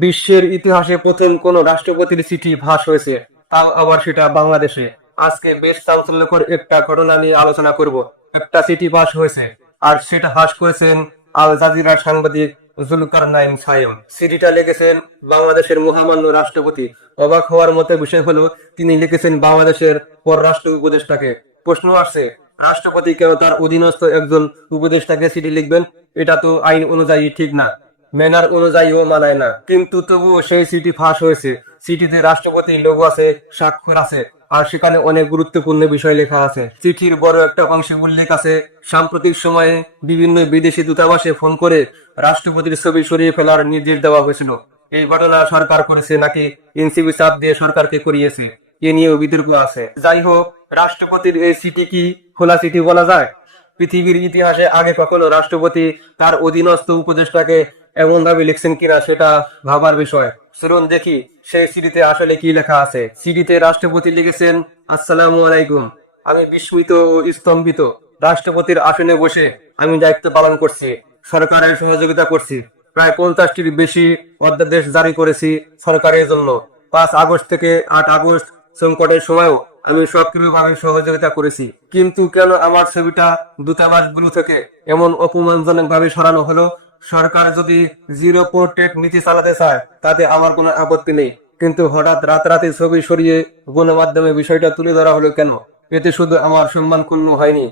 বিশ্বের ইতিহাসে প্রথম কোন রাষ্ট্রপতির চিঠি ফাঁস হয়েছে, তাও আবার সেটা বাংলাদেশে। আজকে বেশ চাঞ্চল্যকর একটা ঘটনা নিয়ে আলোচনা করব। একটা চিঠি ফাঁস হয়েছে, আর সেটা ফাঁস করেছেন আল জাজিরার সাংবাদিক জুলকার নাইন সায়ম চিঠিটা লিখেছেন বাংলাদেশের মহামান্য রাষ্ট্রপতি। অবাক হওয়ার মতো বিষয় হলো, তিনি লিখেছেন বাংলাদেশের পররাষ্ট্র উপদেষ্টাকে। প্রশ্ন আসছে, রাষ্ট্রপতি কেন তার অধীনস্থ একজন উপদেষ্টাকে চিঠি লিখবেন? এটা তো আইন অনুযায়ী ঠিক না। ম্যানার অনুযায়ীও মানায় না। কিন্তু তবুও সেই সিটি ফাঁস হয়েছে। সিটিতে রাষ্ট্রপতি লোগো আছে, স্বাক্ষর আছে, আর সেখানে অনেক গুরুত্বপূর্ণ বিষয় লেখা আছে। চিঠির বড় একটা অংশে উল্লেখ আছে, সাম্প্রতিক সময়ে বিভিন্ন বিদেশি দূতাবাসে ফোন করে রাষ্ট্রপতির ছবি সরিয়ে ফেলার নির্দেশ দেওয়া হয়েছিল। এই ঘটনা সরকার করেছে নাকি এনসিবি চাপ দিয়ে সরকারকে করিয়েছে, এ নিয়েও বিতর্ক আছে। যাই হোক, রাষ্ট্রপতির এই সিটি কি খোলা চিঠি বলা যায়? পৃথিবীর ইতিহাসে আগে কখনো রাষ্ট্রপতি তার অধীনস্থ উপদেষ্টাকে এমন ভাবে লিখছেন কিনা সেটা ভাবার বিষয়। চলুন দেখি সেই সিডিতে আসলে কি লেখা আছে। সিডিতে রাষ্ট্রপতি লিখেছেন, আসসালামু আলাইকুম, আমি বিস্মিত স্তম্ভিত। রাষ্ট্রপতির আসনে বসে আমি দায়িত্ব পালন করছি, সরকারের সহযোগিতা করছি। প্রায় পঞ্চাশটির বেশি অধ্যাদেশ জারি করেছি সরকারের জন্য। পাঁচ আগস্ট থেকে আট আগস্ট সংকটের সময়ও আমি সক্রিয়ভাবে সহযোগিতা করেছি। কিন্তু কেন আমার ছবিটা দূতাবাসগুলো থেকে এমন অপমানজনক ভাবে সরানো হলো? সরকার যদি জিরো পোর্ট্রেট নীতি চালাতে চায়, তাতে আমার কোনো আপত্তি নেই। কিন্তু হঠাৎ রাতারাতি ছবি সরিয়ে গণমাধ্যমে বিষয়টা তুলে ধরা হলো কেন? এতে শুধু আমার সম্মান ক্ষুণ্ণ হয়নি।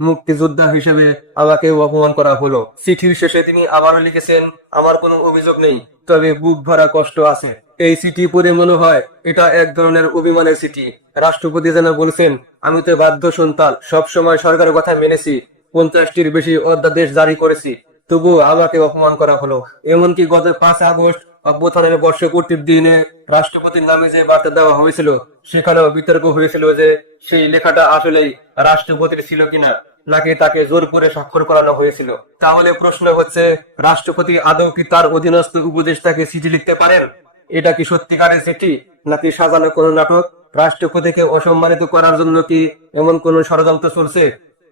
মুক্তিযোদ্ধা হিসেবে আমাকে অপমান করা হলো। চিঠির শেষে তিনি আবারও লিখেছেন, আমার কোনো অভিযোগ নেই, তবে বুক ভরা কষ্ট আছে। এই চিঠি পড়ে মনে হয়, এটা এক ধরনের অভিমানের চিঠি। রাষ্ট্রপতি যেন বলছেন, আমি তো বাধ্য সন্তান সবসময় সরকারের কথা মেনেছি, পঞ্চাশটির বেশি অধ্যাদেশ জারি করেছি। তবুও আমাকে অপমান করা হলো। এমনকি গত পাঁচ আগস্ট অভ্যুত্থানের বর্ষপূর্তির দিনে রাষ্ট্রপতির নামে যে বার্তা দেওয়া হয়েছিল, সেখানেও বিতর্ক হয়েছিল যে সেই লেখাটা আসলেই রাষ্ট্রপতির ছিল কিনা, নাকি তাকে জোর করে স্বাক্ষর করানো হয়েছিল। তাহলে প্রশ্ন হচ্ছে, রাষ্ট্রপতি আদৌ কি তার অধীনস্থ উপদেষ্টাকে চিঠি লিখতে পারেন? এটা কি সত্যিকারের চিঠি, নাকি সাজানো কোনো নাটক? রাষ্ট্রপতিকে অসম্মানিত করার জন্য কি এমন কোন ষড়যন্ত্র চলছে?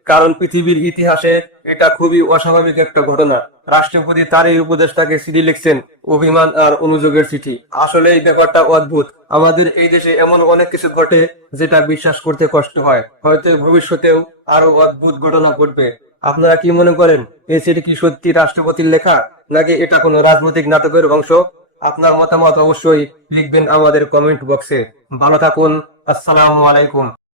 কারণ পৃথিবীর ইতিহাসে এটা খুবই অস্বাভাবিক একটা ঘটনা। রাষ্ট্রপতি তার এই উপদেষ্টাকে চিঠি লিখছেন, অভিমান আর অনুযোগের চিঠি। আসলে এই ব্যাপারটা অদ্ভুত। আমাদের এই দেশে এমন অনেক কিছু ঘটে যেটা বিশ্বাস করতে কষ্ট হয়। হয়তো ভবিষ্যতেও আরও অদ্ভুত ঘটনা ঘটবে। আপনারা কি মনে করেন এই চিঠি কি সত্যি রাষ্ট্রপতির লেখা, নাকি এটা কোনো রাজনৈতিক নাটকের অংশ? আপনার মতামত অবশ্যই লিখবেন আমাদের কমেন্ট বক্সে। ভালো থাকুন, আসসালামু আলাইকুম।